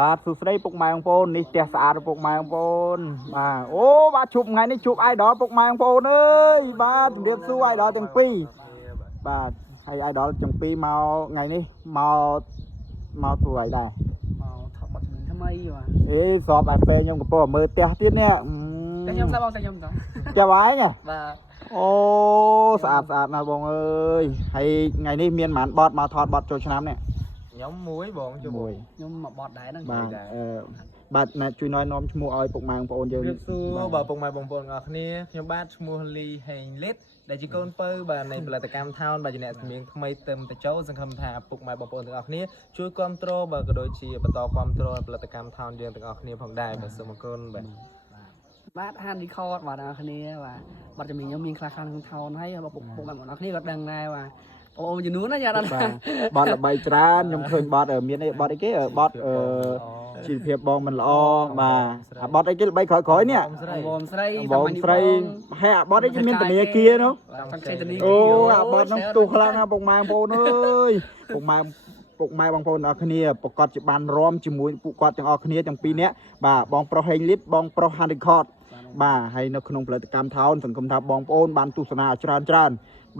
បាទសួស្តីពុកម៉ែបងប្អូននេះផ្ទះស្អាតពុកម៉ែបងប្អូនបាទអូបាទជួបថ្ងៃនេះជួប idol ពុកម៉ែបងប្អូនអើយបាទជម្រាបសួរ idol ទាំងពីរបាទហើយ idol ទាំងពីរមកថ្ងៃនេះមកធ្វើអីដែរមកថតបទចម្រៀងថ្មីបាទអេស្របតែពេលខ្ញុំកំពុងមើលផ្ទះទៀតនេះតែខ្ញុំស្ដាប់បងតែខ្ញុំតោះផ្ទះបាយណាបាទអូស្អាតណាស់បងអើយហើយថ្ងៃនេះមានប៉ុន្មានបទមកថតបទចូលឆ្នាំនេះខ្ញុំមួយបងជួយខ្ញុំមកបត់ដែរហ្នឹងបាទបាទណាជួយណែនាំឈ្មោះឲ្យពុកម៉ែបងប្អូនយើងជម្រាបសួរបាទពុកម៉ែបងប្អូនទាំងអស់គ្នាខ្ញុំបាទឈ្មោះលីហេងលីតដែលជាកូនពៅបាទនៃផលិតកម្មថោនបាទជាអ្នកសម្រៀងថ្មីទៅទៅចូលសង្ឃឹមថាពុកម៉ែបងប្អូនទាំងអស់គ្នាជួយគ្រប់គ្រងបាទក៏ដូចជាបន្តគ្រប់គ្រងផលិតកម្មថោនយើងទាំងអស់គ្នាផងដែរបាទសូមអរគុណបាទហានរីខតបាទអ្នកគ្នាបាទបទចម្រៀងខ្ញុំមានខ្លះក្នុងថោនហើយពុកម៉ែបងប្អូនគ្នាក៏ដឹងដែរបាទអូជំនួសណាយ៉ាដល់បត់ល្បីច្រើនខ្ញុំឃើញបត់មានអីបត់អីគេបត់ជីវភាពបងមិនល្អបាទអាបត់អីគេល្បីក្រោយនេះបងស្រីហើយអាបត់អីគេមានធនាគារនោះអូអាបត់នោះទុះខ្លាំងណាពុកម៉ែបងប្អូនអើយពុកម៉ែបងប្អូនទាំងអស់គ្នាប្រកាសជាបានរំជាមួយពួកគាត់ទាំងអស់គ្នាទាំងពីរនាក់បាទបងប្រុសហេងលីតបងប្រុសហាន់រីខតបាទហើយនៅក្នុងផលិតកម្មថោនសង្គមថាបងប្អូនបានទស្សនាច្រើន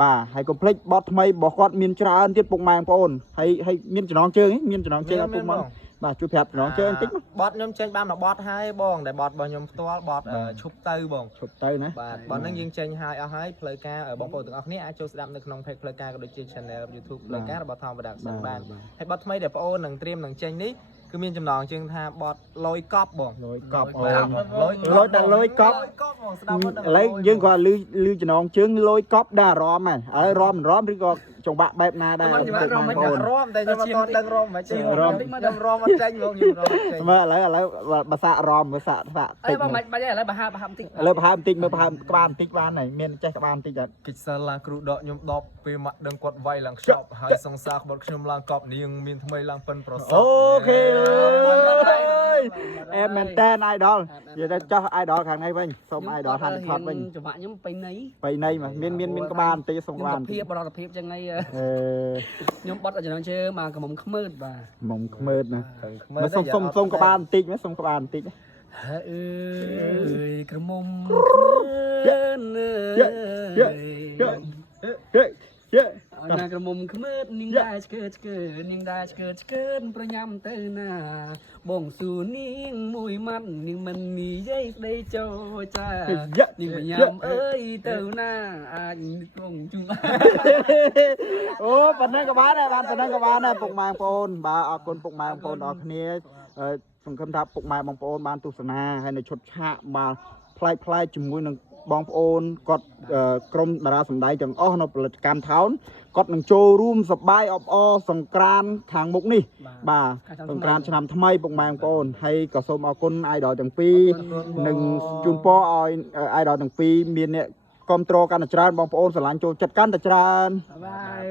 បាទហើយកុំភ្លេចបទថ្មីរបស់គាត់មានច្រើនទៀតពុកម៉ែបងប្អូនហើយមានចំណងជើងមានចំណងជើងឲ្យពុកម៉ែបាទជួយប្រាប់ចំណងជើងបន្តិចបទខ្ញុំចេញបានមួយបទហើយបងដែលបទរបស់ខ្ញុំផ្ទាល់បទឈប់ទៅបងឈប់ទៅណាបាទបទហ្នឹងយើងចេញហើយអស់ហើយផ្លូវការបងប្អូនទាំងអស់គ្នាអាចចូលស្ដាប់នៅក្នុង page ផ្លូវការក៏ដូចជា channel YouTube ផ្លូវការរបស់ថោង Production បានហើយបទថ្មីដែលបងប្អូននឹងត្រៀមនឹងចេញនេះគឺមានចំណងជើងថាបទលយកប់បងលយកប់លយតែលយកប់បងស្ដាប់ឥឡូវយើងក៏លឺចំណងជើងលយកប់ដែរអារម្មណ៍ហើយរំឬក៏ចង្វាក់បែបណាដែររំតែខ្ញុំអត់ដឹងរំមិនចេះរំខ្ញុំរំអត់ចេញបងខ្ញុំរំចេញមើលឥឡូវភាសារំភាសាតិចមិនបាច់ឥឡូវបើហាបន្តិចឥឡូវបើហាបន្តិចមើលបើហាក្បាលបន្តិចបានហើយមានចេះក្បាលបន្តិចដែរកិច្ចសាឡាគ្រូដកខ្ញុំដប់ពេលមកដឹងគាត់វាយឡើងខ្ចប់ហើយសង្សារក្បត់ខ្ញុំឡើងកប់នាងមានថ្មីឡើងប៉ិនប្រសពអូខេអេមែនតើ idol និយាយទៅចោះ idol ខាងនេះវិញសូម idol ហាន់ខត់វិញចង្វាក់ខ្ញុំបៃណីមានក្បាលបន្តិចសូមក្បាលភាពបរិភាពចឹងហើយខ្ញុំបត់ចំណងជើងមកកំខ្មើតបាទមុំខ្មើតណាសុំក្បាលបន្តិចសុំក្បាលបន្តិចអើយក្រមុំខ្មើតណាក្រមុំខ្មើតនាងដែរឆ្កើនាងដែរឆ្កើប្រញាំទៅណាបងស៊ូនាងមួយម៉ាត់នាងមិននិយាយស្ដីចូលចានាងប្រញាំអើយទៅណាអាចគង់ជុំអូប៉ុណ្ណឹងក៏បានដែរបានប៉ុណ្ណឹងក៏បានដែរពុកម៉ែបងប្អូនបាទអរគុណពុកម៉ែបងប្អូនអរគ្នាសង្ឃឹមថាពុកម៉ែបងប្អូនបានទស្សនាហើយនៅឈុតឆាកបាទផ្លែកជាមួយនឹងបងប្អូនគាត់ក្រុមតារាសម្ដែងទាំងអស់នៅផលិតកម្មថោនគាត់នឹងចូលរួមសប្បាយអបអរសង្ក្រានខាងមុខនេះបាទសង្ក្រានឆ្នាំថ្មីពុកម៉ែបងប្អូនហើយក៏សូមអរគុណ idol ទាំងពីរនិងជូនពរឲ្យ idol ទាំងពីរមានអ្នកគ្រប់គ្រងកាន់តែច្រើនបងប្អូនស្រឡាញ់ចូលចិត្តកាន់តែច្រើនបាយ